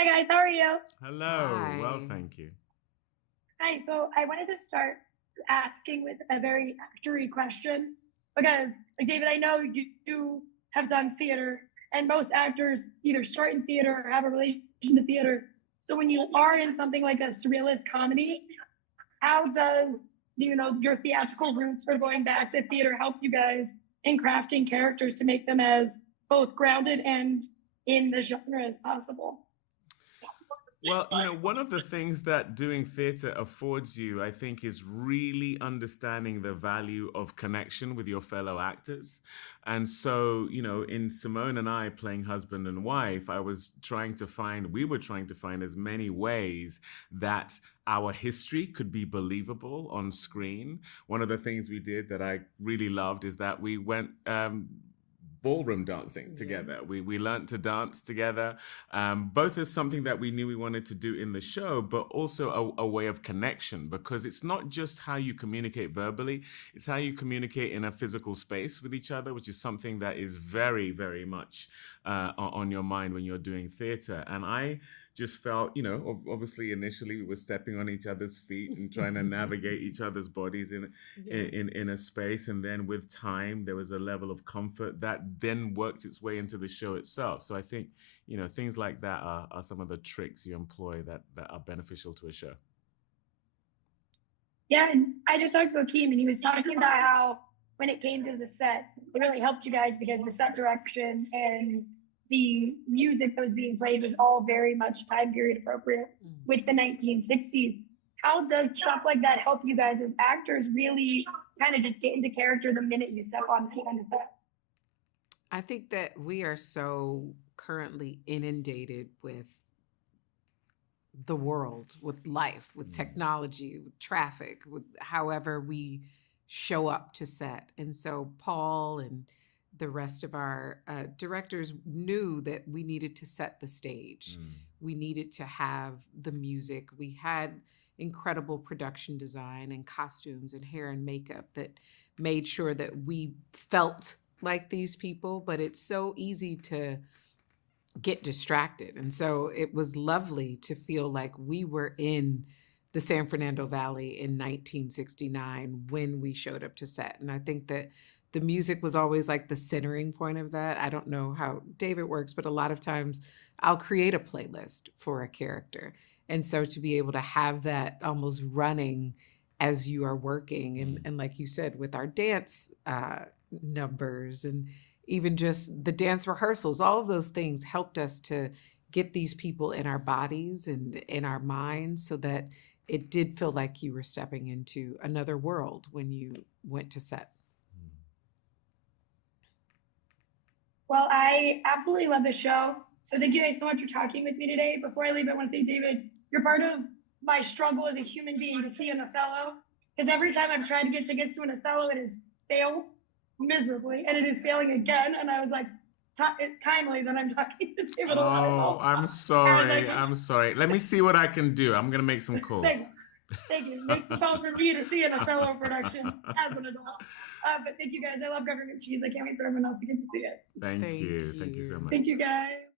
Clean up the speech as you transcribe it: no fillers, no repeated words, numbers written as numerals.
Hi guys, how are you? Hello. Well, Hi. thank you. Hi, so I wanted to start asking with a very actory question because, like David, I know you have done theater, and most actors either start in theater or have a relation to theater. So when you are in something like a surrealist comedy, how does your theatrical roots for going back to theater help you guys in crafting characters to make them as both grounded and in the genre as possible? Well, one of the things that doing theater affords you, I think, is really understanding the value of connection with your fellow actors. And so, in Simone and I playing husband and wife, we were trying to find as many ways that our history could be believable on screen. One of the things we did that I really loved is that we went ballroom dancing Yeah. together. We learned to dance together, both as something that we knew we wanted to do in the show, but also a way of connection, because it's not just how you communicate verbally, it's how you communicate in a physical space with each other, which is something that is very, very much on your mind when you're doing theater. And I just felt, obviously initially we were stepping on each other's feet and trying to navigate each other's bodies Yeah. in a space, and then with time there was a level of comfort that then worked its way into the show itself. So I think things like that are some of the tricks you employ that are beneficial to a show. Yeah, and I just talked about Keem, and he was talking about how when it came to the set, it really helped you guys because the set direction and the music that was being played was all very much time period appropriate Mm. with the 1960s. How does stuff like that help you guys as actors really kind of just get into character the minute you step on the kind of set? I think that we are so currently inundated with the world, with life, with Mm. technology, with traffic, with however we show up to set. And so Paul and the rest of our directors knew that we needed to set the stage. Mm. We needed to have the music. We had incredible production design and costumes and hair and makeup that made sure that we felt like these people, but it's so easy to get distracted. And so it was lovely to feel like we were in the San Fernando Valley in 1969 when we showed up to set. And I think that the music was always like the centering point of that. I don't know how David works, but a lot of times I'll create a playlist for a character. And so to be able to have that almost running as you are working, Mm. and like you said, with our dance numbers and even just the dance rehearsals, all of those things helped us to get these people in our bodies and in our minds so that it did feel like you were stepping into another world when you went to set. Mm. Well, I absolutely love the show. So thank you guys so much for talking with me today. Before I leave, I want to say, David, you're part of my struggle as a human being to see an Othello. Because every time I've tried to get to an Othello, it has failed miserably, and it is failing again. And I was like, timely that I'm talking to David Oh, Oyelowo. I'm I was like, sorry. I'm sorry. Let me see what I can do. I'm gonna make some calls. thank, thank you. Make some calls for me to see an Othello production as an adult. But thank you guys. I love government cheese. I can't wait for everyone else to get to see it. Thank Thank you. Thank you so you. Thank much. you guys.